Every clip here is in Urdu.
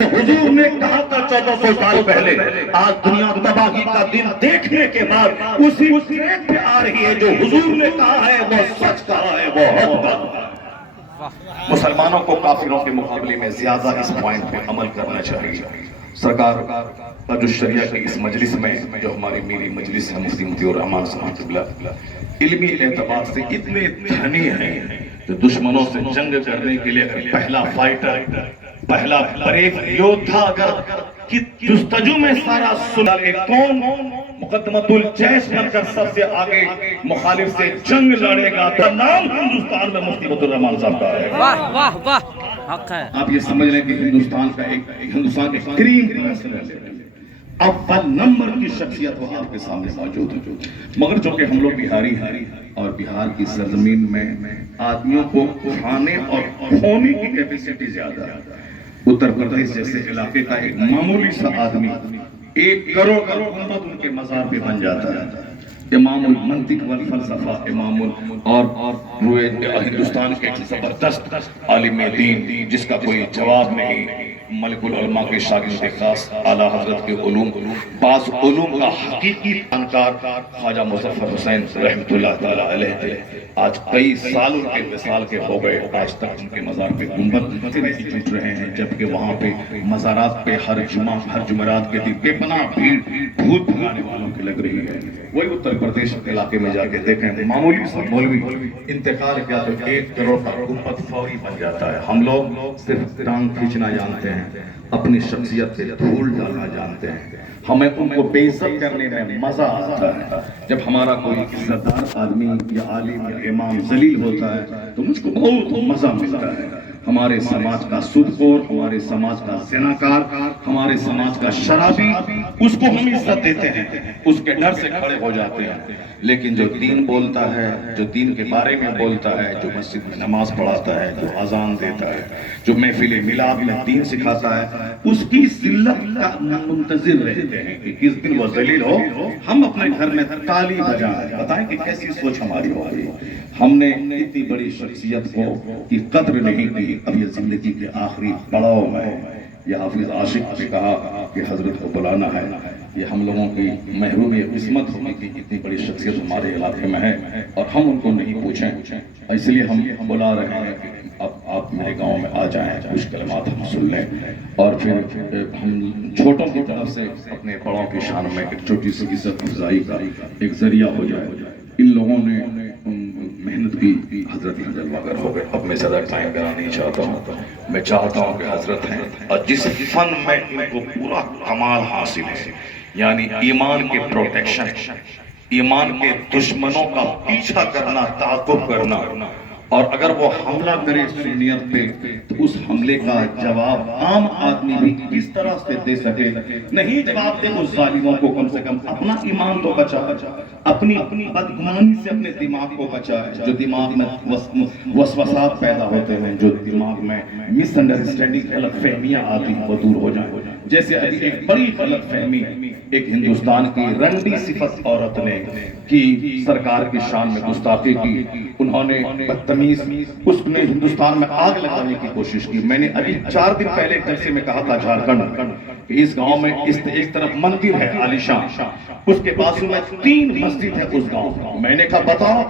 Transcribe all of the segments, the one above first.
حضور نے کہا تھا 1400 سال پہلے، آج دنیا تباہی کا دن دیکھنے کے بعد اسی ٹریک پہ آ رہی ہے۔ جو حضور نے کہا ہے وہ سچ کہا ہے، وہ حق کہا ہے۔ مسلمانوں کو کافروں کے مقابلے میں زیادہ اس پوائنٹ پہ عمل کرنا چاہیے۔ سرکار تاج الشریعہ کی اس مجلس میں جو ہماری میری مجلس ہے، مفتی مطیع الرحمان صاحب قبلہ علمی اعتبار سے اتنے دھنی ہیں کہ دشمنوں سے جنگ کرنے کے لیے اگر پہلا فائٹر، پہلا بریک یودھا اگر جستجو میں سارا سلال ایک قوم مقدمۃ الجیش بن کر سب سے آگے مخالف سے جنگ لڑے گا تو نام ہندوستان میں مفتی مطیع الرحمان صاحب کا ہے۔ واہ واہ واہ، حق ہے۔ آپ یہ سمجھ لیں کہ ہندوستان کا ہندوستان کے کریم پریزیڈنٹ اول نمبر کی شخصیت وہ آپ کے سامنے موجود ہے۔ مگر چونکہ ہم لوگ بہاری ہیں اور بہار کی سرزمین میں آدمیوں کو کھانے اور کھونے کی کیپیسٹی زیادہ ہے۔ اتر پردیش جیسے علاقے کا ایک معمولی سا آدمی 1 کروڑ کا حکومت ان کے مزار پہ بن جاتا ہے۔ امام المنطق والفلسفہ، امام اور ہوئے ہندوستان کے ایک زبردست عالم دین جس کا کوئی جواب نہیں، ملک العلماء کے شاگرد خاص اعلیٰ حضرت کے علوم، بعض علوم کا حقیقی فنکار خواجہ مظفر حسین رحمۃ اللہ تعالیٰ علیہ تھے۔ آج کئی سال ان کے وصال کے ہو گئے، آج تک ان کے مزار پہ گنبد نہیں ٹوٹ رہے ہیں، جبکہ وہاں پہ مزارات پہ ہر جمعرات کے دن بے پناہ بھیڑ بھوت بھگانے والوں کی لگ رہی ہے۔ وہی اتر پردیش کے علاقے میں جا کے دیکھیں، معمولی سا مولوی انتقال کیا تو 1 کروڑ کا گنبد فوری بن جاتا ہے۔ ہم لوگ صرف ٹانگ کھینچنا جانتے ہیں، اپنی شخصیت سے دھول ڈالنا جانتے ہیں۔ ہمیں ان کو بے عزت کرنے میں مزہ آتا ہے۔ جب ہمارا کوئی عزت دار آدمی یا عالم یا امام ذلیل ہوتا ہے تو مجھ کو بہت مزہ ملتا ہے۔ ہمارے سماج کا سودخور، ہمارے سماج کا زناکار، ہمارے سماج کا شرابی، اس کو ہم عزت دیتے ہیں، اس کے ڈر سے کھڑے ہو جاتے ہیں۔ لیکن جو دین بولتا ہے، جو دین کے بارے میں بولتا ہے، جو مسجد میں نماز پڑھاتا ہے، جو اذان دیتا ہے، جو محفل میلاد میں دین سکھاتا ہے، اس کی ذلت کا منتظر رہتے ہیں کہ کس دن وہ ذلیل ہو، ہم اپنے گھر میں تالی بجائیں۔ بتائیں کہ کیسی سوچ ہماری ہو گئی۔ ہم نے اتنی بڑی شخصیت کو کی قدر نہیں کی۔ اب یہ زندگی کے آخری پڑاؤ میں یہ حافظ عاشق نے کہا کہ حضرت کو بلانا ہے۔ یہ ہم لوگوں کی محروم قسمت ہوگی کہ اتنی بڑی شخصیت ہمارے علاقے میں ہے اور ہم ان کو نہیں پوچھیں، اس لیے ہم بلا رہے ہیں کہ اب آپ میرے گاؤں میں آ جائیں، کچھ کلمات ہم سن لیں اور پھر ہم چھوٹوں کی طرف سے اپنے بڑوں کی شان میں ایک چھوٹی سی عزت افزائی کا ایک ذریعہ ہو جائے۔ ان لوگوں نے محنت کی، حضرت جلوہ گر ہو گئے۔ اب میں زیادہ ٹائم کرنا نہیں چاہتا ہوں، میں چاہتا ہوں کہ حضرت ہیں اور جس فن میں ان کو پورا کمال حاصل ہے، یعنی ایمان کے پروٹیکشن، ایمان کے دشمنوں کا پیچھا کرنا، تعاقب کرنا، اور اگر وہ حملہ کرے سنیت پہ تو اس حملے کا جواب عام آدمی بھی کس طرح سے دے سکے؟ نہیں جواب دے اس ظالموں کو، کم سے کم اپنا ایمان تو بچا، اپنی بدگمانی سے اپنے دماغ کو بچا۔ جو دماغ میں وسوسات پیدا ہوتے ہیں، جو دماغ میں مس انڈرسٹینڈنگ، غلط فہمیاں آتی ہیں، وہ دور ہو جائیں۔ جیسے ابھی ایک بڑی غلط فہمی ایک ہندوستان کی رنڈی صفت عورت نے کی، سرکار کی شان میں گستاخی کی، انہوں نے بدتمیز، اس نے ہندوستان میں آگ لگانے کی کوشش کی۔ میں نے ابھی 4 دن پہلے ایک جلسے میں کہا تھا جھارکھنڈ کہ اس گاؤں میں ایک طرف مندر ہے عالیشان، اس کے بازو میں 3 مسجد ہے اس گاؤں میں۔ میں نے کہا بتاؤ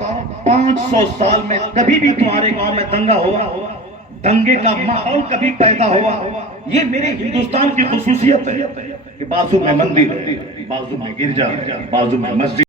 500 سال میں کبھی بھی تمہارے گاؤں میں دنگا ہوا؟ دنگے کا ماحول کبھی پیدا ہوا؟ یہ میرے ہندوستان کی خصوصیت ہے کہ بازو میں مندر ہے، بازو میں گرجا ہے، بازو میں مسجد